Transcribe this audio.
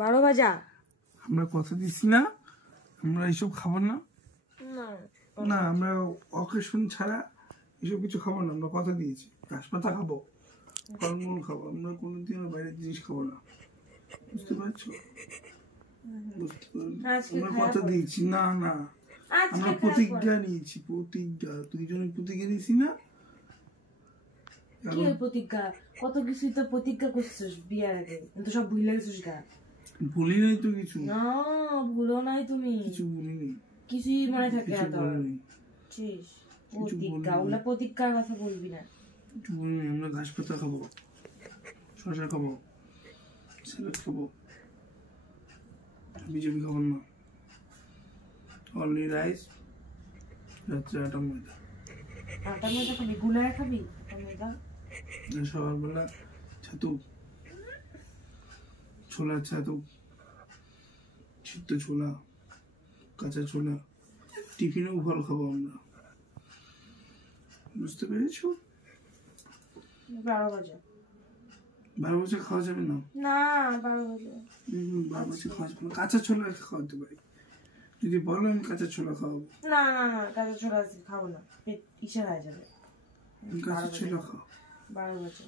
12 বাজা। আমরা কথা দিচ্ছি না, আমরা এইসব খাবো না। না আমরা অকেশন ছাড়া এসব কিছু খাবো না। আমরা কথা দিয়েছি, ঘাস পাতা খাবো, ফলমূল খাবো, আমরা কোনোদিন বাইরের জিনিস খাবো না। বুঝতে পারছো? আমরা কথা দিয়েছি। না না, আমরা প্রতিজ্ঞা নিয়েছি, প্রতিজ্ঞা। দুইজনের প্রতিজ্ঞা নিয়েছি না? কি প্রতিজ্ঞা? কত কিছুই তো প্রতিজ্ঞা করছিস বিয়ার আগে, কিন্তু সব ভুলে গেছিস গা। ভুলি নাই তো কিছু। না ভুলো নাই তুমি, কিছু ভুলিনি, কিছুই মনে থাকে না তোর। প্রতিজ্ঞা, ওগুলা প্রতিজ্ঞার কথা বলবি না। কিছু বলিনি। আমরা ঘাস পাতা খাবো, শসা খাবো, স্যালাড খাবো, বিজেপি খাবো না। অনলি রাইস, রাত্রে আটা ময়দা। আটা ময়দা খাবি? গুলায় খাবি আটা ময়দা? সকালবেলা ছাতু, ছোলার ছাতু, সিদ্ধ ছোলা, কাঁচা ছোলা, টিফিনেও ফল খাবো আমরা। বুঝতে পেরেছো? 12 বাজে। 12 বছর খাওয়া যাবে না? না 12 বাজে। 12 বছর খাওয়া যাবে না। কাঁচা ছোলা খাওয়াতে পারি, যদি বলো আমি কাঁচা ছোলা খাওয়াবো। না না না, কাঁচা ছোলা খাবো না, পেট ইসে হয়ে যাবে। কাঁচা ছোলা খাও। 12 বাজে।